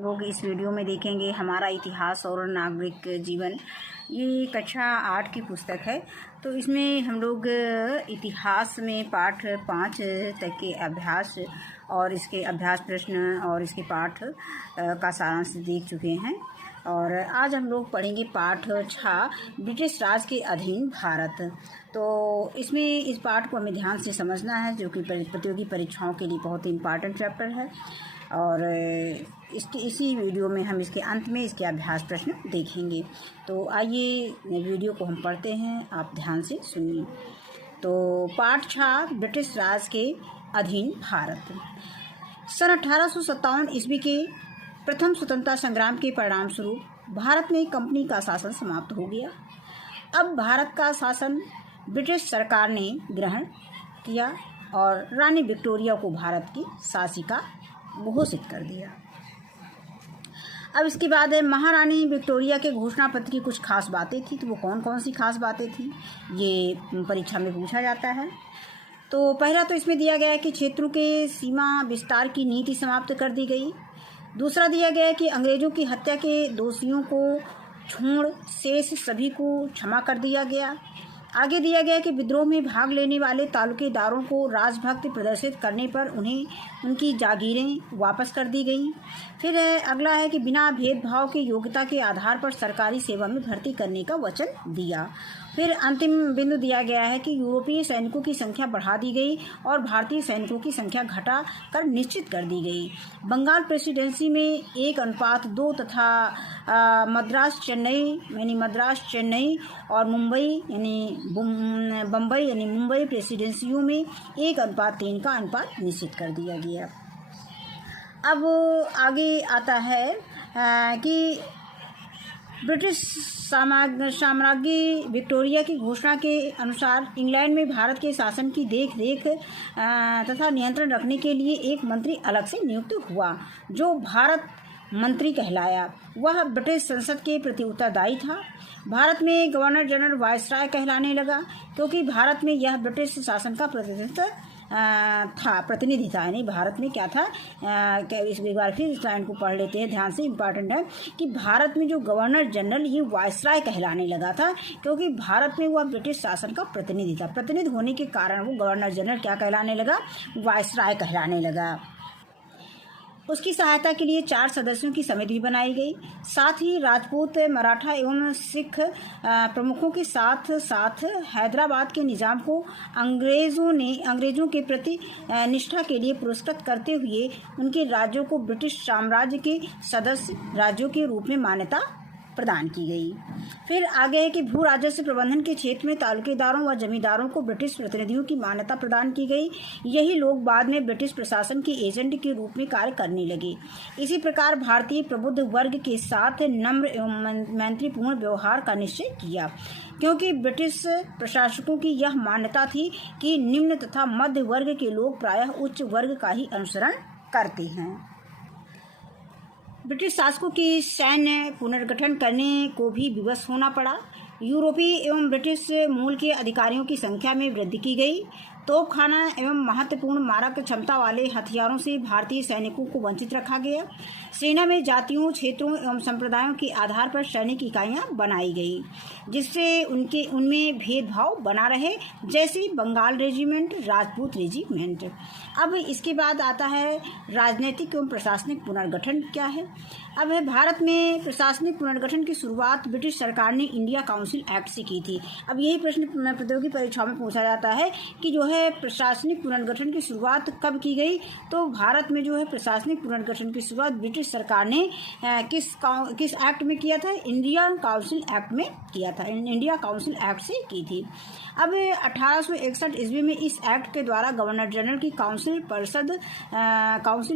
लोग इस वीडियो में देखेंगे हमारा इतिहास और नागरिक जीवन। ये कक्षा 8 की पुस्तक है। तो इसमें हम लोग इतिहास में पाठ 5 तक के अभ्यास और इसके अभ्यास प्रश्न और इसके पाठ का सारांश देख चुके हैं। और आज हम लोग पढ़ेंगे पाठ 6 ब्रिटिश राज के अधीन भारत। तो इसमें इस पाठ को हमें ध्यान से समझना है, जो कि प्रतियोगी परीक्षाओं के लिए बहुत ही इम्पॉर्टेंट चैप्टर है। और इसी वीडियो में हम इसके अंत में इसके अभ्यास प्रश्न देखेंगे। तो आइए वीडियो को हम पढ़ते हैं, आप ध्यान से सुनिए। तो पाठ 6 ब्रिटिश राज के अधीन भारत। सन 1857 ईस्वी के प्रथम स्वतंत्रता संग्राम के परिणाम स्वरूप भारत में कंपनी का शासन समाप्त हो गया। अब भारत का शासन ब्रिटिश सरकार ने ग्रहण किया और रानी विक्टोरिया को भारत की शासिका घोषित कर दिया। अब इसके बाद महारानी विक्टोरिया के घोषणा पत्र की कुछ खास बातें थी। तो वो कौन कौन सी खास बातें थी, ये परीक्षा में पूछा जाता है। तो पहला तो इसमें दिया गया है कि क्षेत्रों के सीमा विस्तार की नीति समाप्त कर दी गई। दूसरा दिया गया है कि अंग्रेजों की हत्या के दोषियों को छोड़ शेष सभी को क्षमा कर दिया गया। आगे दिया गया कि विद्रोह में भाग लेने वाले तालुकेदारों को राजभक्ति प्रदर्शित करने पर उन्हें उनकी जागीरें वापस कर दी गईं। फिर अगला है कि बिना भेदभाव की योग्यता के आधार पर सरकारी सेवा में भर्ती करने का वचन दिया। फिर अंतिम बिंदु दिया गया है कि यूरोपीय सैनिकों की संख्या बढ़ा दी गई और भारतीय सैनिकों की संख्या घटा कर निश्चित कर दी गई। बंगाल प्रेसिडेंसी में 1:2 तथा मद्रास चेन्नई और मुंबई मुंबई प्रेसिडेंसियों में 1:3 का अनुपात निश्चित कर दिया गया। अब आगे आता है कि ब्रिटिश साम्राज्य विक्टोरिया की घोषणा के अनुसार इंग्लैंड में भारत के शासन की देख रेख तथा नियंत्रण रखने के लिए एक मंत्री अलग से नियुक्त हुआ, जो भारत मंत्री कहलाया। वह ब्रिटिश संसद के प्रति उत्तरदायी था। भारत में गवर्नर जनरल वायसराय कहलाने लगा, क्योंकि भारत में यह ब्रिटिश शासन का प्रतिनिधि था। यानी भारत में क्या था, इस एक बार फिर इस लाइन को पढ़ लेते हैं ध्यान से, इम्पॉर्टेंट है कि भारत में जो गवर्नर जनरल ये वायसराय कहलाने लगा था, क्योंकि भारत में वह ब्रिटिश शासन का प्रतिनिधि था। प्रतिनिधि होने के कारण वो गवर्नर जनरल क्या कहलाने लगा, वायसराय कहलाने लगा। उसकी सहायता के लिए 4 सदस्यों की समिति भी बनाई गई। साथ ही राजपूत, मराठा एवं सिख प्रमुखों के साथ साथ हैदराबाद के निजाम को अंग्रेजों के प्रति निष्ठा के लिए पुरस्कृत करते हुए उनके राज्यों को ब्रिटिश साम्राज्य के सदस्य राज्यों के रूप में मान्यता प्रदान की गई। फिर आगे है कि भू राजस्व प्रबंधन के क्षेत्र में तालुकेदारों व जमींदारों को ब्रिटिश प्रतिनिधियों की मान्यता प्रदान की गई। यही लोग बाद में ब्रिटिश प्रशासन के एजेंट के रूप में कार्य करने लगे। इसी प्रकार भारतीय प्रबुद्ध वर्ग के साथ नम्र एवं मैत्रीपूर्ण व्यवहार का निश्चय किया, क्योंकि ब्रिटिश प्रशासकों की यह मान्यता थी कि निम्न तथा मध्य वर्ग के लोग प्रायः उच्च वर्ग का ही अनुसरण करते हैं। ब्रिटिश शासकों की सैन्य पुनर्गठन करने को भी विवश होना पड़ा। यूरोपीय एवं ब्रिटिश मूल के अधिकारियों की संख्या में वृद्धि की गई। तोपखाना एवं महत्वपूर्ण मारक क्षमता वाले हथियारों से भारतीय सैनिकों को वंचित रखा गया। सेना में जातियों, क्षेत्रों एवं संप्रदायों के आधार पर सैनिक इकाइयां बनाई गई, जिससे उनमें भेदभाव बना रहे, जैसे बंगाल रेजिमेंट, राजपूत रेजिमेंट। अब इसके बाद आता है राजनीतिक एवं प्रशासनिक पुनर्गठन क्या है। अब है भारत में प्रशासनिक पुनर्गठन की शुरुआत ब्रिटिश सरकार ने इंडिया काउंसिल एक्ट से की थी। अब यही प्रश्न प्रतियोगी परीक्षाओं में पूछा जाता है कि जो है प्रशासनिक पुनर्गठन की शुरुआत कब की गई। तो भारत में जो है प्रशासनिक पुनर्गठन की शुरुआत ब्रिटिश सरकार ने किस एक्ट में किया था, इंडियन काउंसिल एक्ट में किया था, इंडिया काउंसिल एक्ट से की थी। अब 1861 ईस्वी में इस एक्ट के द्वारा गवर्नर जनरल की काउंसिल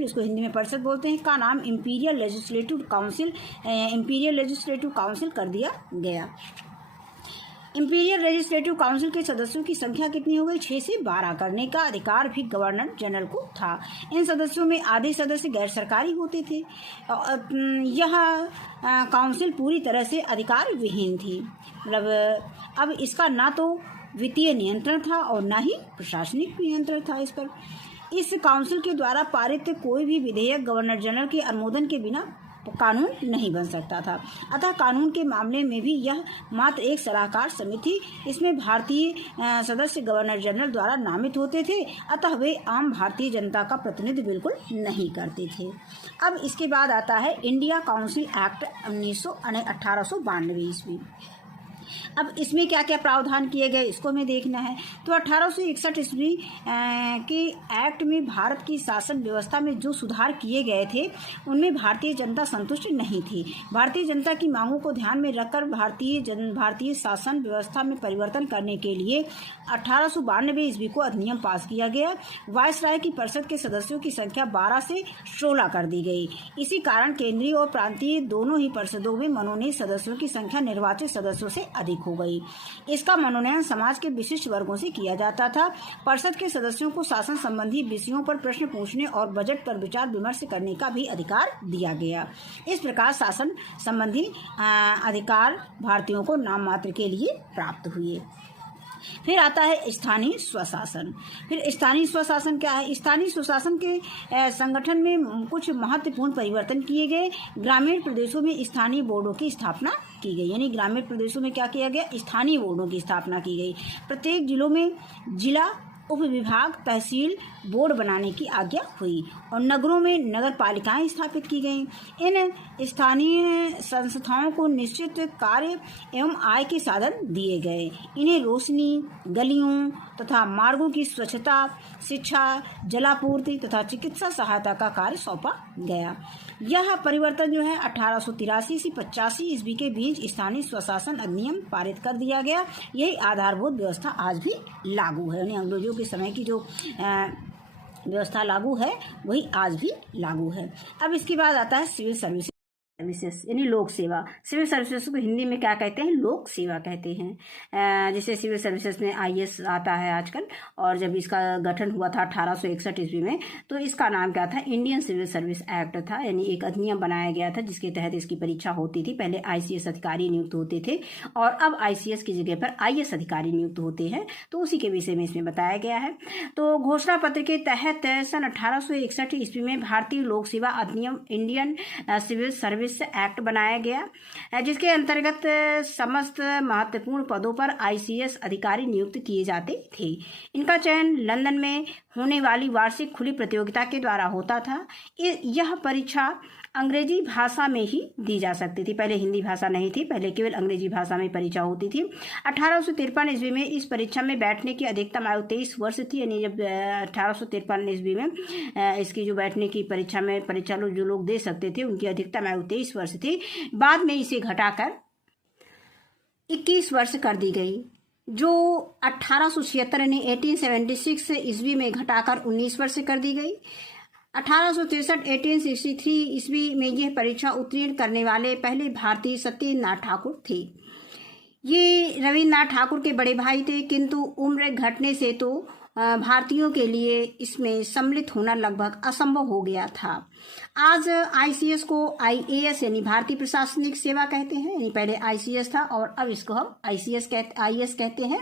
इसको हिंदी में परिषद बोलते हैं, का नाम इंपीरियल लेजिस्लेटिव काउंसिल कर दिया गया। इंपीरियल लेजिस्लेटिव काउंसिल के सदस्यों की संख्या कितनी हो गई, 6 से 12 करने का अधिकार भी गवर्नर जनरल को था। इन सदस्यों में आधे सदस्य गैर सरकारी होते थे। यह काउंसिल पूरी तरह से अधिकार विहीन थी। मतलब अब इसका ना तो वित्तीय नियंत्रण था और ना ही प्रशासनिक नियंत्रण था इस पर। इस काउंसिल के द्वारा पारित कोई भी विधेयक गवर्नर जनरल के अनुमोदन के बिना कानून नहीं बन सकता था। अतः कानून के मामले में भी यह मात्र एक सलाहकार समिति, इसमें भारतीय सदस्य गवर्नर जनरल द्वारा नामित होते थे, अतः वे आम भारतीय जनता का प्रतिनिधित्व बिल्कुल नहीं करते थे। अब इसके बाद आता है इंडिया काउंसिल एक्ट 1892 ईस्वी। अब इसमें क्या क्या प्रावधान किए गए इसको हमें देखना है। तो 1861 ईस्वी के एक्ट में भारत की शासन व्यवस्था में जो सुधार किए गए थे उनमें भारतीय जनता संतुष्ट नहीं थी। भारतीय जनता की मांगों को ध्यान में रखकर भारतीय शासन व्यवस्था में परिवर्तन करने के लिए 1892 ईस्वी को अधिनियम पास किया गया। वायसराय की परिषद के सदस्यों की संख्या 12 से 16 कर दी गई। इसी कारण केंद्रीय और प्रांतीय दोनों ही परिषदों में मनोनीत सदस्यों की संख्या निर्वाचित सदस्यों से अधिक हो गई। इसका मनोनयन समाज के विशिष्ट वर्गों से किया जाता था। परिषद के सदस्यों को शासन संबंधी विषयों पर प्रश्न पूछने और बजट पर विचार विमर्श करने का भी अधिकार दिया गया। इस प्रकार शासन संबंधी अधिकार भारतीयों को नाम मात्र के लिए प्राप्त हुए। फिर आता है स्थानीय स्वशासन। फिर स्थानीय स्वशासन क्या है? स्थानीय स्वशासन के संगठन में कुछ महत्वपूर्ण परिवर्तन किए गए। ग्रामीण प्रदेशों में स्थानीय बोर्डों की स्थापना की गई, यानी ग्रामीण प्रदेशों में क्या किया गया? स्थानीय बोर्डों की स्थापना की गई। प्रत्येक जिलों में जिला उप विभाग तहसील बोर्ड बनाने की आज्ञा हुई और नगरों में नगर पालिकाएं स्थापित की गईं। इन स्थानीय संस्थाओं को निश्चित कार्य एवं आय के साधन दिए गए। इन्हें रोशनी, गलियों तथा मार्गों की स्वच्छता, शिक्षा, जलापूर्ति तथा चिकित्सा सहायता का कार्य सौंपा गया। यह परिवर्तन जो है 1883 से 85 ईस्वी के बीच स्थानीय स्वशासन अधिनियम पारित कर दिया गया। यही आधारभूत व्यवस्था आज भी लागू है, यानी अंग्रेजों के समय की जो व्यवस्था लागू है वही आज भी लागू है। अब इसके बाद आता है सिविल सर्विसेज यानी लोक सेवा। सिविल सर्विसेज को हिंदी में क्या कहते हैं? लोक सेवा कहते हैं। जैसे सिविल सर्विसेज में आईएएस आता है आजकल, और जब इसका गठन हुआ था 1861 ईस्वी में तो इसका नाम क्या था? इंडियन सिविल सर्विस एक्ट था, यानी एक अधिनियम बनाया गया था जिसके तहत इसकी परीक्षा होती थी। पहले आईसीएस अधिकारी नियुक्त होते थे और अब आईसीएस की जगह पर आईएएस अधिकारी नियुक्त होते हैं, तो उसी के विषय में इसमें बताया गया है। तो घोषणा पत्र के तहत सन 1861 ईस्वी में भारतीय लोक सेवा अधिनियम इंडियन सिविल सर्विस एक्ट बनाया गया, जिसके अंतर्गत समस्त महत्वपूर्ण पदों पर आईसीएस अधिकारी नियुक्त किए जाते थे। इनका चयन लंदन में होने वाली वार्षिक खुली प्रतियोगिता के द्वारा होता था। यह परीक्षा अंग्रेजी भाषा में ही दी जा सकती थी, पहले हिंदी भाषा नहीं थी, पहले केवल अंग्रेजी भाषा में परीक्षा होती थी। 1853 ईस्वी में इस परीक्षा में बैठने की अधिकतम आयु 23 वर्ष थी, यानी जब 1853 ईस्वी में इसकी जो बैठने की परीक्षा जो लोग दे सकते थे उनकी अधिकतम आयु 23 वर्ष थी। बाद में इसे घटाकर 21 वर्ष कर दी गई, जो 1876 यानी 1876 ईस्वी में घटाकर 19 वर्ष कर दी गई। 1863 ईस्वी में यह परीक्षा उत्तीर्ण करने वाले पहले भारतीय सत्येंद्रनाथ ठाकुर थे। ये रविन्द्रनाथ ठाकुर के बड़े भाई थे, किंतु उम्र घटने से तो भारतीयों के लिए इसमें सम्मिलित होना लगभग असंभव हो गया था। आज आईसीएस को आईएएस यानी भारतीय प्रशासनिक सेवा कहते हैं, यानी पहले आईसीएस था और अब इसको हम आईएएस कहते हैं।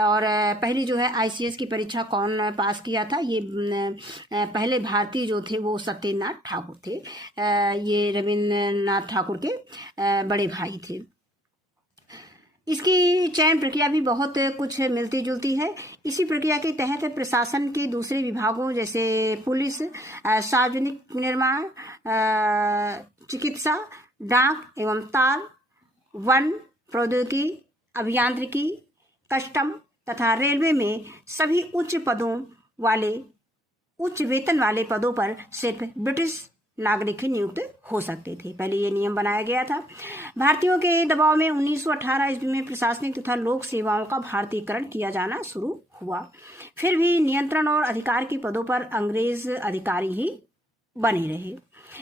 और पहली जो है आईसीएस की परीक्षा कौन पास किया था? ये पहले भारतीय जो थे वो सत्येंद्रनाथ ठाकुर थे। ये रविन्द्रनाथ ठाकुर के बड़े भाई थे। इसकी चयन प्रक्रिया भी बहुत कुछ मिलती जुलती है। इसी प्रक्रिया के तहत प्रशासन के दूसरे विभागों जैसे पुलिस, सार्वजनिक निर्माण, चिकित्सा, डाक एवं तार, वन, प्रौद्योगिकी, अभियांत्रिकी, कस्टम तथा रेलवे में सभी उच्च वेतन वाले पदों पर सिर्फ ब्रिटिश नागरिक ही नियुक्त हो सकते थे। पहले ये नियम बनाया गया था। भारतीयों के दबाव में 1918 ईस्वी में प्रशासनिक तथा लोक सेवाओं का भारतीयकरण किया जाना शुरू हुआ। फिर भी नियंत्रण और अधिकार के पदों पर अंग्रेज अधिकारी ही बने रहे।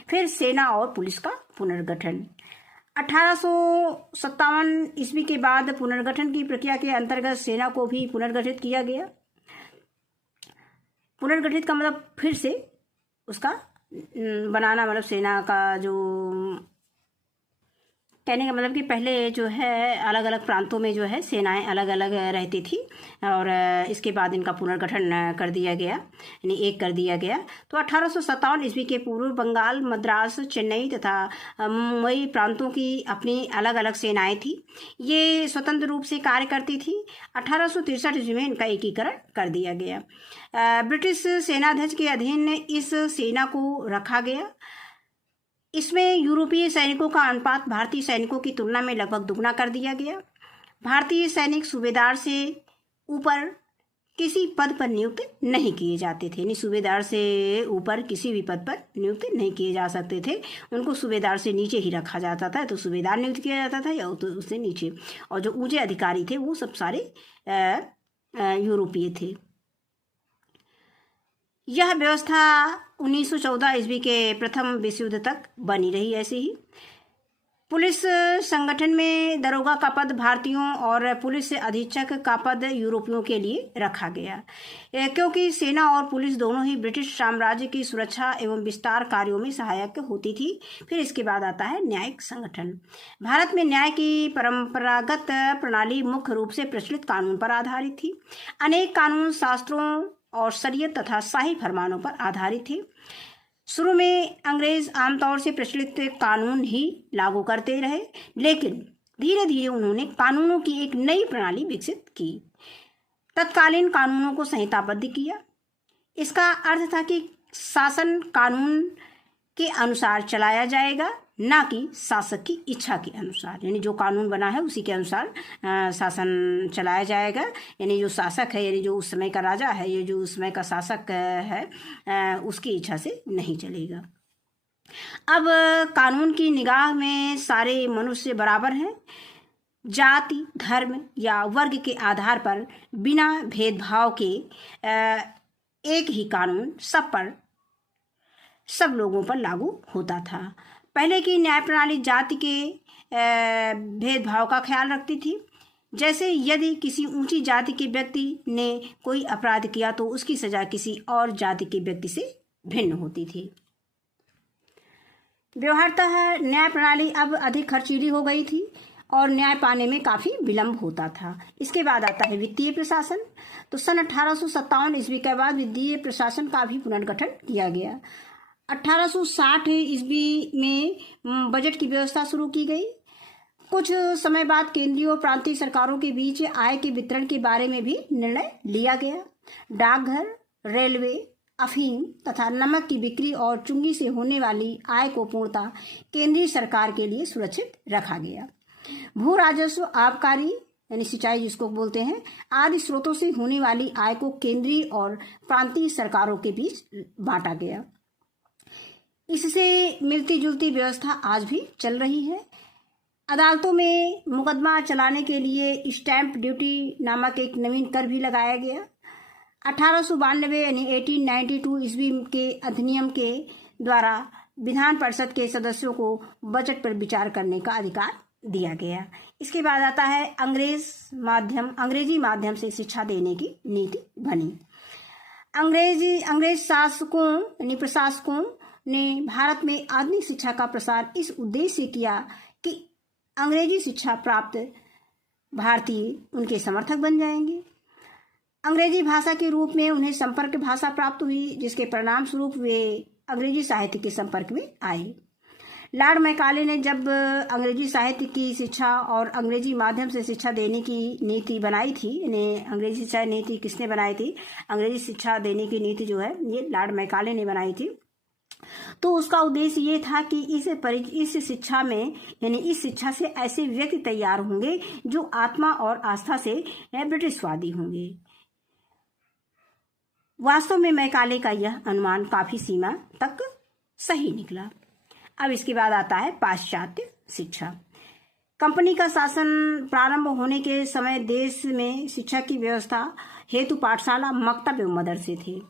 फिर सेना और पुलिस का पुनर्गठन 1857 ईस्वी के बाद पुनर्गठन की प्रक्रिया के अंतर्गत सेना को भी पुनर्गठित किया गया। पुनर्गठित का मतलब फिर से उसका बनाना, मतलब सेना का जो कहने का मतलब कि पहले जो है अलग अलग प्रांतों में जो है सेनाएं अलग अलग रहती थी और इसके बाद इनका पुनर्गठन कर दिया गया, यानी एक कर दिया गया। तो 1857 ईस्वी के पूर्व बंगाल, मद्रास, चेन्नई तथा मुंबई प्रांतों की अपनी अलग अलग सेनाएं थी। ये स्वतंत्र रूप से कार्य करती थी। 1863 ईस्वी में इनका एकीकरण कर दिया गया। ब्रिटिश सेनाध्यक्ष के अधीन इस सेना को रखा गया। इसमें यूरोपीय सैनिकों का अनुपात भारतीय सैनिकों की तुलना में लगभग दुगना कर दिया गया। भारतीय सैनिक सूबेदार से ऊपर किसी पद पर नियुक्त नहीं किए जाते थे, यानी सूबेदार से ऊपर किसी भी पद पर नियुक्त नहीं किए जा सकते थे। उनको सूबेदार से नीचे ही रखा जाता था, तो सूबेदार नियुक्त किया जाता था या तो उससे नीचे, और जो ऊंचे अधिकारी थे वो सब सारे यूरोपीय थे। यह व्यवस्था 1914 ईस्वी के प्रथम विश्व युद्ध तक बनी रही। ऐसे ही पुलिस संगठन में दरोगा का पद भारतीयों और पुलिस अधीक्षक का पद यूरोपियों के लिए रखा गया, क्योंकि सेना और पुलिस दोनों ही ब्रिटिश साम्राज्य की सुरक्षा एवं विस्तार कार्यों में सहायक होती थी। फिर इसके बाद आता है न्यायिक संगठन। भारत में न्याय की परंपरागत प्रणाली मुख्य रूप से प्रचलित कानून पर आधारित थी। अनेक कानून शास्त्रों और शरीयत तथा शाही फरमानों पर आधारित थे। शुरू में अंग्रेज आमतौर से प्रचलित कानून ही लागू करते रहे, लेकिन धीरे धीरे उन्होंने कानूनों की एक नई प्रणाली विकसित की। तत्कालीन कानूनों को संहिताबद्ध किया। इसका अर्थ था कि शासन कानून के अनुसार चलाया जाएगा, ना कि शासक की इच्छा के अनुसार, यानी जो कानून बना है उसी के अनुसार शासन चलाया जाएगा। यानी जो शासक है, यानी जो उस समय का राजा है, ये जो उस समय का शासक है, उसकी इच्छा से नहीं चलेगा। अब कानून की निगाह में सारे मनुष्य बराबर हैं। जाति, धर्म या वर्ग के आधार पर बिना भेदभाव के एक ही कानून सब लोगों पर लागू होता था। पहले की न्याय प्रणाली जाति के भेदभाव का ख्याल रखती थी। जैसे यदि किसी ऊंची जाति के व्यक्ति ने कोई अपराध किया तो उसकी सजा किसी और जाति के व्यक्ति से भिन्न होती थी। व्यवहारतः न्याय प्रणाली अब अधिक खर्चीली हो गई थी और न्याय पाने में काफ़ी विलंब होता था। इसके बाद आता है वित्तीय प्रशासन। तो सन 1857 ईस्वी के बाद वित्तीय प्रशासन का भी पुनर्गठन किया गया। 1860 ईस्वी में बजट की व्यवस्था शुरू की गई। कुछ समय बाद केंद्रीय और प्रांतीय सरकारों के बीच आय के वितरण के बारे में भी निर्णय लिया गया। डाकघर, रेलवे, अफीम तथा नमक की बिक्री और चुंगी से होने वाली आय को पूर्णतः केंद्रीय सरकार के लिए सुरक्षित रखा गया। भू राजस्व, आबकारी यानी सिंचाई जिसको बोलते हैं, आदि स्रोतों से होने वाली आय को केंद्रीय और प्रांतीय सरकारों के बीच बांटा गया। इससे मिलती जुलती व्यवस्था आज भी चल रही है। अदालतों में मुकदमा चलाने के लिए स्टैंप ड्यूटी नामक एक नवीन कर भी लगाया गया। 1892 यानी 1892 ईस्वी के अधिनियम के द्वारा विधान परिषद के सदस्यों को बजट पर विचार करने का अधिकार दिया गया। इसके बाद आता है अंग्रेजी माध्यम से शिक्षा देने की नीति बनी। अंग्रेज शासकों यानी प्रशासकों ने भारत में आधुनिक शिक्षा का प्रसार इस उद्देश्य से किया कि अंग्रेजी शिक्षा प्राप्त भारतीय उनके समर्थक बन जाएंगे। अंग्रेजी भाषा के रूप में उन्हें संपर्क भाषा प्राप्त हुई, जिसके परिणाम स्वरूप वे अंग्रेजी साहित्य के संपर्क में आए। लॉर्ड मैकाले ने जब अंग्रेजी साहित्य की शिक्षा और अंग्रेजी माध्यम से शिक्षा देने की नीति बनाई थी, यानी अंग्रेजी शिक्षा नीति किसने बनाई थी? अंग्रेजी शिक्षा देने की नीति जो है ये लॉर्ड मैकाले ने बनाई थी। तो उसका उद्देश्य ये था कि इस शिक्षा में यानी इस शिक्षा से ऐसे व्यक्ति तैयार होंगे जो आत्मा और आस्था से ब्रिटिशवादी होंगे। वास्तव में मैकाले का यह अनुमान काफी सीमा तक सही निकला। अब इसके बाद आता है पाश्चात्य शिक्षा। कंपनी का शासन प्रारंभ होने के समय देश में शिक्षा की व्यवस्था हेतु पाठशाला, मकतब एवं मदरसे थे।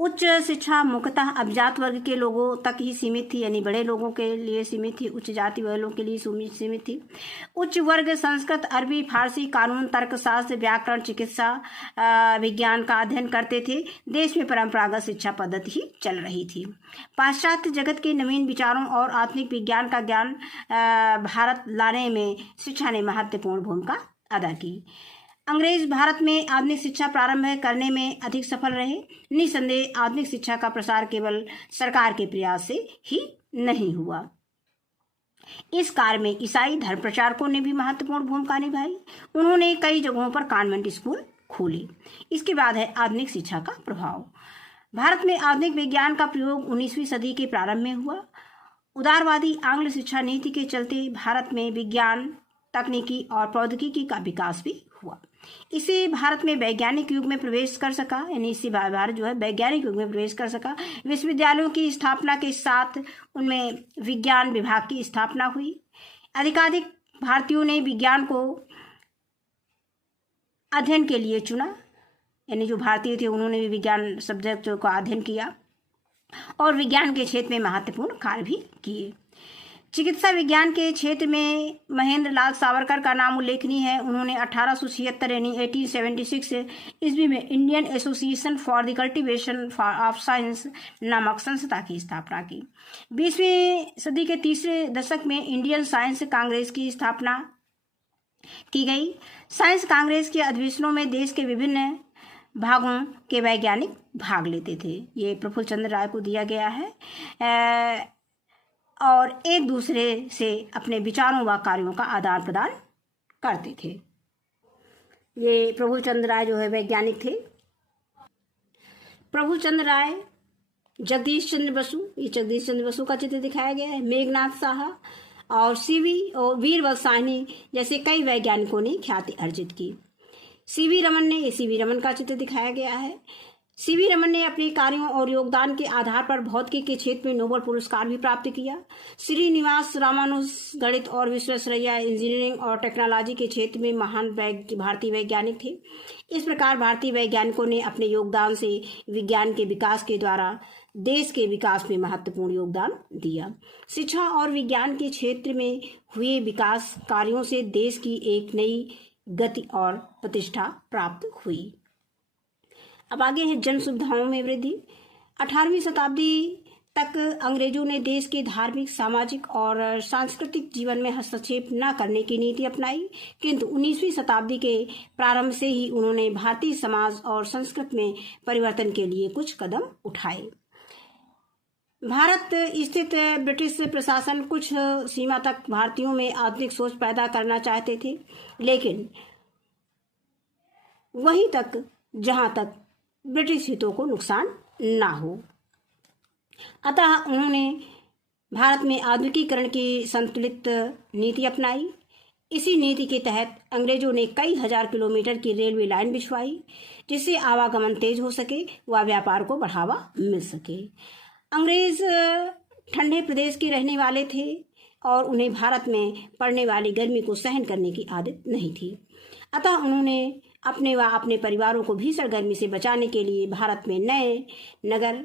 उच्च शिक्षा मुख्यतः अभिजात वर्ग के लोगों तक ही सीमित थी, यानी बड़े लोगों के लिए सीमित थी, उच्च जाति वालों के लिए सीमित थी। उच्च वर्ग संस्कृत, अरबी, फारसी, कानून, तर्कशास्त्र, व्याकरण, चिकित्सा, विज्ञान का अध्ययन करते थे। देश में परंपरागत शिक्षा पद्धति ही चल रही थी। पाश्चात्य जगत के नवीन विचारों और आधुनिक विज्ञान का ज्ञान भारत लाने में शिक्षा ने महत्वपूर्ण भूमिका अदा की। अंग्रेज भारत में आधुनिक शिक्षा प्रारंभ करने में अधिक सफल रहे। निसंदेह आधुनिक शिक्षा का प्रसार केवल सरकार के प्रयास से ही नहीं हुआ। इस कार्य में ईसाई धर्म प्रचारकों ने भी महत्वपूर्ण भूमिका निभाई। उन्होंने कई जगहों पर कॉन्वेंट स्कूल खोले। इसके बाद है आधुनिक शिक्षा का प्रभाव। भारत में आधुनिक विज्ञान का प्रयोग 19वीं सदी के प्रारंभ में हुआ। उदारवादी आंग्ल शिक्षा नीति के चलते भारत में विज्ञान, तकनीकी और प्रौद्योगिकी का विकास भी हुआ। इससे भारत में वैज्ञानिक युग में प्रवेश कर सका, यानी इससे भारत जो है वैज्ञानिक युग में प्रवेश कर सका। विश्वविद्यालयों की स्थापना के साथ उनमें विज्ञान विभाग की स्थापना हुई। अधिकाधिक भारतीयों ने विज्ञान को अध्ययन के लिए चुना, यानी जो भारतीय थे उन्होंने भी विज्ञान सब्जेक्ट का अध्ययन किया और विज्ञान के क्षेत्र में महत्वपूर्ण कार्य भी किए। चिकित्सा विज्ञान के क्षेत्र में महेंद्र लाल सावरकर का नाम उल्लेखनीय है। उन्होंने 1876 यानी 1876 ईस्वी में Indian association for the cultivation of science नामक संस्था की स्थापना की। 20वीं सदी के तीसरे दशक में इंडियन साइंस कांग्रेस की स्थापना की गई। साइंस कांग्रेस के अधिवेशनों में देश के विभिन्न भागों के वैज्ञानिक भाग लेते थे। ये प्रफुल्ल चंद्र राय को दिया गया है और एक दूसरे से अपने विचारों व कार्यों का आदान प्रदान करते थे। ये प्रफुल्ल चंद्र राय जो है वैज्ञानिक थे। प्रफुल्ल चंद्र राय, जगदीश चंद्र बसु, ये जगदीश चंद्र बसु का चित्र दिखाया गया है, मेघनाथ साहा और सीवी और वीरभद्र साहनी जैसे कई वैज्ञानिकों ने ख्याति अर्जित की। सीवी रमन का चित्र दिखाया गया है। सीवी रमन ने अपने कार्यों और योगदान के आधार पर भौतिकी के क्षेत्र में नोबेल पुरस्कार भी प्राप्त किया। श्रीनिवास रामानुज गणित और विश्वेश्वरैया इंजीनियरिंग और टेक्नोलॉजी के क्षेत्र में महान भारतीय वैज्ञानिक थे। इस प्रकार भारतीय वैज्ञानिकों ने अपने योगदान से विज्ञान के विकास के द्वारा देश के विकास में महत्वपूर्ण योगदान दिया। शिक्षा और विज्ञान के क्षेत्र में हुए विकास कार्यों से देश की एक नई गति और प्रतिष्ठा प्राप्त हुई। अब आगे है जन सुविधाओं में वृद्धि। 18वीं शताब्दी तक अंग्रेजों ने देश के धार्मिक, सामाजिक और सांस्कृतिक जीवन में हस्तक्षेप न करने की नीति अपनाई, किंतु 19वीं शताब्दी के प्रारंभ से ही उन्होंने भारतीय समाज और संस्कृति में परिवर्तन के लिए कुछ कदम उठाए। भारत स्थित ब्रिटिश प्रशासन कुछ सीमा तक भारतीयों में आधुनिक सोच पैदा करना चाहते थे, लेकिन वहीं तक जहां तक ब्रिटिश हितों को नुकसान ना हो। अतः उन्होंने भारत में आधुनिकीकरण की संतुलित नीति अपनाई। इसी नीति के तहत अंग्रेजों ने कई हजार किलोमीटर की रेलवे लाइन बिछवाई, जिससे आवागमन तेज हो सके व व्यापार को बढ़ावा मिल सके। अंग्रेज ठंडे प्रदेश के रहने वाले थे और उन्हें भारत में पड़ने वाली गर्मी को सहन करने की आदत नहीं थी। अतः उन्होंने अपने व अपने परिवारों को भीषण गर्मी से बचाने के लिए भारत में नए नगर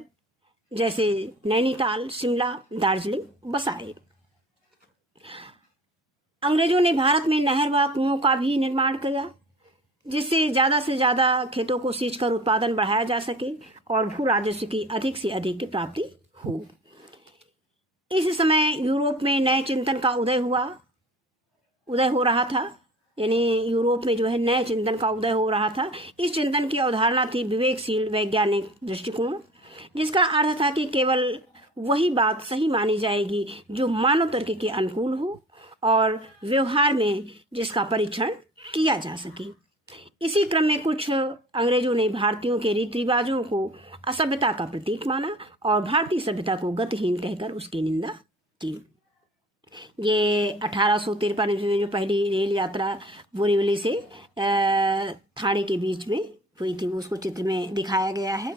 जैसे नैनीताल, शिमला, दार्जिलिंग बसाए। अंग्रेजों ने भारत में नहर व कुओं का भी निर्माण किया, जिससे ज़्यादा से ज़्यादा खेतों को सींचकर उत्पादन बढ़ाया जा सके और भू राजस्व की अधिक से अधिक प्राप्ति हो। इस समय यूरोप में नए चिंतन का उदय हो रहा था, यानी यूरोप में जो है नए चिंतन का उदय हो रहा था। इस चिंतन की अवधारणा थी विवेकशील वैज्ञानिक दृष्टिकोण, जिसका अर्थ था कि केवल वही बात सही मानी जाएगी जो मानव तर्क के अनुकूल हो और व्यवहार में जिसका परीक्षण किया जा सके। इसी क्रम में कुछ अंग्रेजों ने भारतीयों के रीति रिवाजों को असभ्यता का प्रतीक माना और भारतीय सभ्यता को गतिहीन कहकर उसकी निंदा की। ये 1853 में जो पहली रेल यात्रा बोरीवली से ठाणे के बीच में हुई थी, उसको चित्र में दिखाया गया है।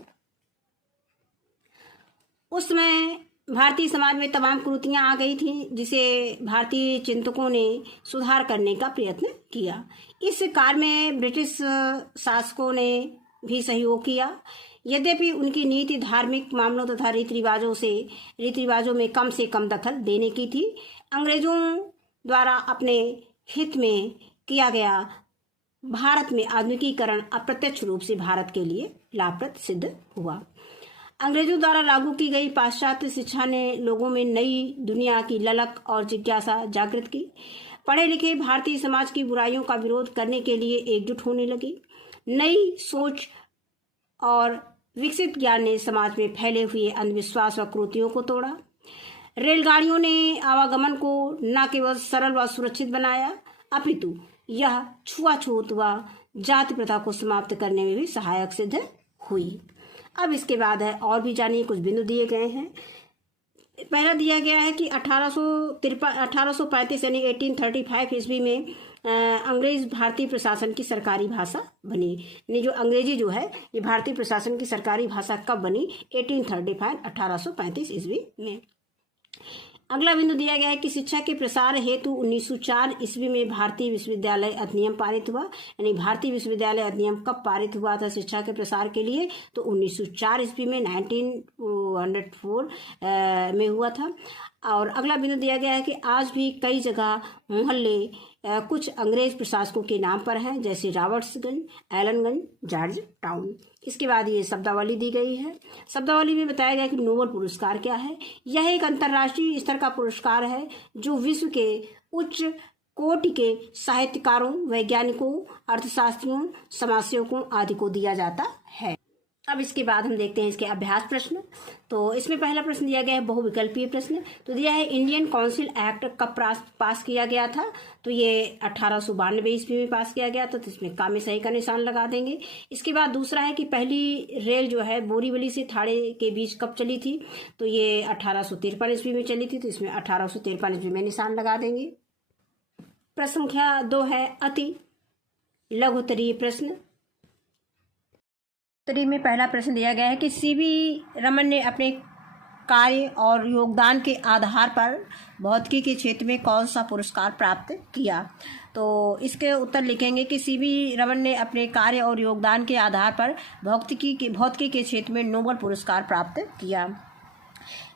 उस समय भारतीय समाज में तमाम कुरीतियां आ गई थी, जिसे भारतीय चिंतकों ने सुधार करने का प्रयत्न किया। इस कार्य में ब्रिटिश शासकों ने भी सहयोग किया। यद्यपि उनकी नीति धार्मिक मामलों तथा रीति रिवाजों में कम से कम दखल देने की थी। अंग्रेजों द्वारा अपने हित में किया गया भारत में आधुनिकीकरण अप्रत्यक्ष रूप से भारत के लिए लाभप्रद सिद्ध हुआ। अंग्रेजों द्वारा लागू की गई पाश्चात्य शिक्षा ने लोगों में नई दुनिया की ललक और जिज्ञासा जागृत की। पढ़े लिखे भारतीय समाज की बुराइयों का विरोध करने के लिए एकजुट होने लगी। नई सोच और विकसित ज्ञान ने समाज में फैले हुए अंधविश्वास व कुरीतियों को तोड़ा। रेलगाड़ियों ने आवागमन को न केवल सरल व सुरक्षित बनाया, अपितु यह छुआछूत व जाति प्रथा को समाप्त करने में भी सहायक सिद्ध हुई। अब इसके बाद है और भी जानिए, कुछ बिंदु दिए गए हैं। पहला दिया गया है कि 1835 यानी 1835 ईस्वी में अंग्रेज भारतीय प्रशासन की सरकारी भाषा बनी। यानी जो अंग्रेजी जो है ये भारतीय प्रशासन की सरकारी भाषा कब बनी? 1835 ईस्वी में। अगला बिंदु दिया गया है कि शिक्षा के प्रसार हेतु 1904 ईस्वी में भारतीय विश्वविद्यालय अधिनियम पारित हुआ। यानी भारतीय विश्वविद्यालय अधिनियम कब पारित हुआ था शिक्षा के प्रसार के लिए? तो 1904 ईस्वी में 1904 में हुआ था। और अगला बिंदु दिया गया है कि आज भी कई जगह मोहल्ले कुछ अंग्रेज प्रशासकों के नाम पर हैं, जैसे रॉबर्ट्सगंज, एलनगंज, जॉर्ज टाउन। इसके बाद ये शब्दावली दी गई है। शब्दावली में बताया गया कि नोबेल पुरस्कार क्या है। यह एक अंतर्राष्ट्रीय स्तर का पुरस्कार है जो विश्व के उच्च कोटि के साहित्यकारों, वैज्ञानिकों, अर्थशास्त्रियों, समाजसेवकों आदि को दिया जाता है। अब इसके बाद हम देखते हैं इसके अभ्यास प्रश्न। तो इसमें पहला प्रश्न दिया गया है बहुविकल्पीय प्रश्न। तो दिया है इंडियन काउंसिल एक्ट कब पास किया गया था? तो ये 1892 ईस्वी में पास किया गया था। तो इसमें का में सही का निशान लगा देंगे। इसके बाद दूसरा है कि पहली रेल जो है बोरीवली से थाड़े के बीच कब चली थी? तो ये 1853 ईस्वी में चली थी। तो इसमें 1853 ईस्वी में निशान लगा देंगे। प्रश्न संख्या 2 है अति लघुत्तरीय प्रश्न। उत्तरी में पहला प्रश्न दिया गया है कि सीवी रमन ने अपने कार्य और योगदान के आधार पर भौतिकी के क्षेत्र में कौन सा पुरस्कार प्राप्त किया? तो इसके उत्तर लिखेंगे कि सीवी रमन ने अपने कार्य और योगदान के आधार पर भौतिकी के क्षेत्र में नोबेल पुरस्कार प्राप्त किया।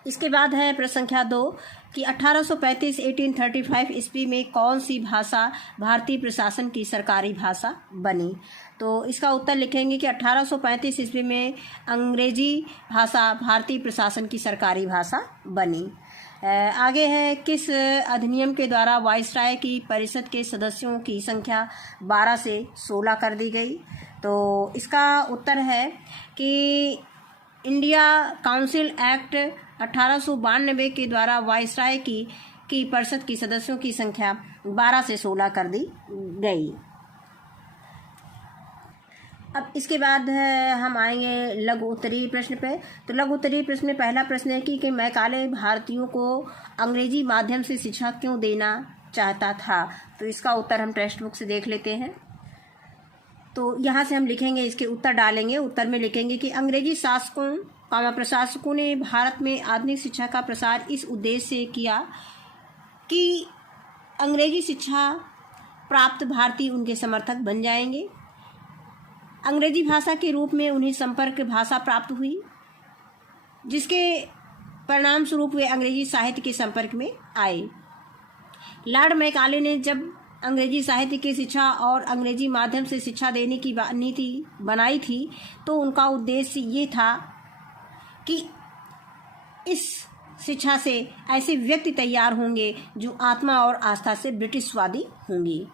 इसके बाद है प्रश्न संख्या 2 कि 1835 ईस्वी में कौन सी भाषा भारतीय प्रशासन की सरकारी भाषा बनी? तो इसका उत्तर लिखेंगे कि 1835 ईस्वी में अंग्रेजी भाषा भारतीय प्रशासन की सरकारी भाषा बनी। आगे है किस अधिनियम के द्वारा वायसराय की परिषद के सदस्यों की संख्या 12 से 16 कर दी गई? तो इसका उत्तर है कि इंडिया काउंसिल एक्ट 1892 के द्वारा वायसराय की परिषद की सदस्यों की संख्या 12 से 16 कर दी गई। अब इसके बाद हम आएंगे लघु उत्तरीय प्रश्न पे। तो लघु उत्तरीय प्रश्न में पहला प्रश्न है कि मैकाले भारतीयों को अंग्रेजी माध्यम से शिक्षा क्यों देना चाहता था? तो इसका उत्तर हम टेक्स्ट बुक से देख लेते हैं। तो यहाँ से हम लिखेंगे, इसके उत्तर डालेंगे। उत्तर में लिखेंगे कि अंग्रेजी शासकों प्रशासकों ने भारत में आधुनिक शिक्षा का प्रसार इस उद्देश्य से किया कि अंग्रेजी शिक्षा प्राप्त भारतीय उनके समर्थक बन जाएंगे। अंग्रेजी भाषा के रूप में उन्हें संपर्क भाषा प्राप्त हुई, जिसके परिणाम स्वरूप वे अंग्रेजी साहित्य के संपर्क में आए। लॉर्ड मैकाले ने जब अंग्रेजी साहित्य की शिक्षा और अंग्रेजी माध्यम से शिक्षा देने की नीति बनाई थी, तो उनका उद्देश्य ये था कि इस शिक्षा से ऐसे व्यक्ति तैयार होंगे जो आत्मा और आस्था से ब्रिटिशवादी होंगे।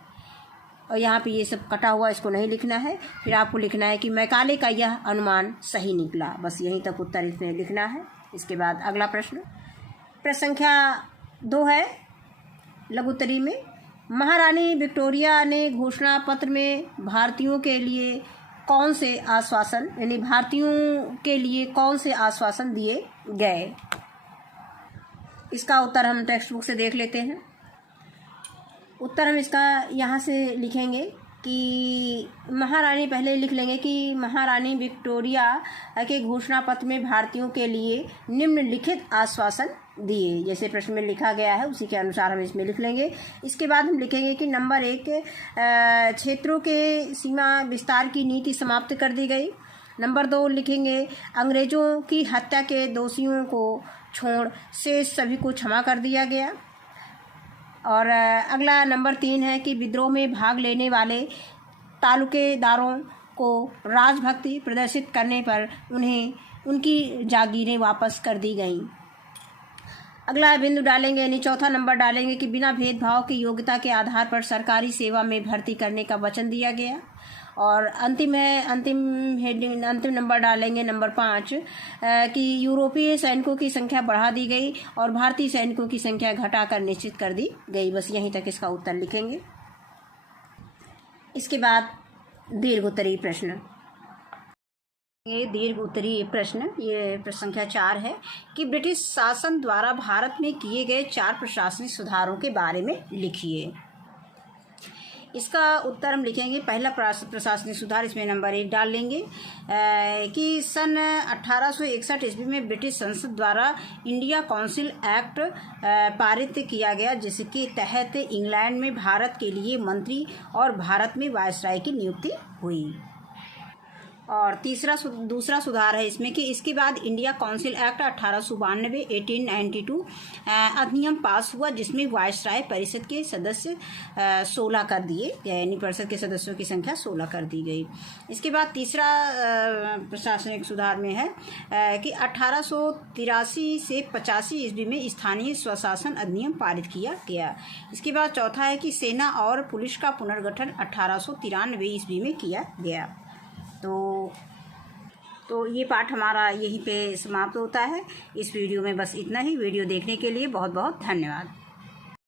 और यहाँ पे ये सब कटा हुआ, इसको नहीं लिखना है। फिर आपको लिखना है कि मैकाले का यह अनुमान सही निकला। बस यहीं तक उत्तर इसमें लिखना है। इसके बाद अगला प्रश्न संख्या 2 है लघुत्तरी में। महारानी विक्टोरिया ने घोषणा पत्र में भारतीयों के लिए कौन से आश्वासन दिए गए? इसका उत्तर हम टेक्स्ट बुक से देख लेते हैं। उत्तर हम इसका यहाँ से लिखेंगे कि महारानी, पहले लिख लेंगे कि महारानी विक्टोरिया के घोषणा पत्र में भारतीयों के लिए निम्नलिखित आश्वासन दिए। जैसे प्रश्न में लिखा गया है उसी के अनुसार हम इसमें लिख लेंगे। इसके बाद हम लिखेंगे कि नंबर 1 क्षेत्रों के सीमा विस्तार की नीति समाप्त कर दी गई। नंबर 2 लिखेंगे अंग्रेज़ों की हत्या के दोषियों को छोड़ शेष सभी को क्षमा कर दिया गया। और अगला नंबर 3 है कि विद्रोह में भाग लेने वाले तालुकेदारों को राजभक्ति प्रदर्शित करने पर उन्हें उनकी जागीरें वापस कर दी गईं। अगला बिंदु डालेंगे यानी चौथा नंबर डालेंगे कि बिना भेदभाव की योग्यता के आधार पर सरकारी सेवा में भर्ती करने का वचन दिया गया। और अंतिम नंबर डालेंगे नंबर 5 कि यूरोपीय सैनिकों की संख्या बढ़ा दी गई और भारतीय सैनिकों की संख्या घटाकर निश्चित कर दी गई। बस यहीं तक इसका उत्तर लिखेंगे। इसके बाद दीर्घ उत्तरीय प्रश्न। ये दीर्घ उत्तरीय प्रश्न, ये संख्या 4 है कि ब्रिटिश शासन द्वारा भारत में किए गए 4 प्रशासनिक सुधारों के बारे में लिखिए। इसका उत्तर हम लिखेंगे पहला प्रशासनिक सुधार, इसमें नंबर 1 डाल लेंगे कि सन 1861 ईस्वी में ब्रिटिश संसद द्वारा इंडिया काउंसिल एक्ट पारित किया गया, जिसके तहत इंग्लैंड में भारत के लिए मंत्री और भारत में वायसराय की नियुक्ति हुई। और दूसरा सुधार है इसमें कि इसके बाद इंडिया काउंसिल एक्ट 1892 अधिनियम पास हुआ, जिसमें वायसराय परिषद के सदस्य 16 कर दिए, यानी परिषद के सदस्यों की संख्या 16 कर दी गई। इसके बाद तीसरा प्रशासनिक सुधार में है कि 1883 से 85 ईस्वी में स्थानीय स्वशासन अधिनियम पारित किया गया। इसके बाद चौथा है कि सेना और पुलिस का पुनर्गठन 1893 ईस्वी में किया गया। तो ये पाठ हमारा यहीं पे समाप्त होता है। इस वीडियो में बस इतना ही। वीडियो देखने के लिए बहुत बहुत धन्यवाद।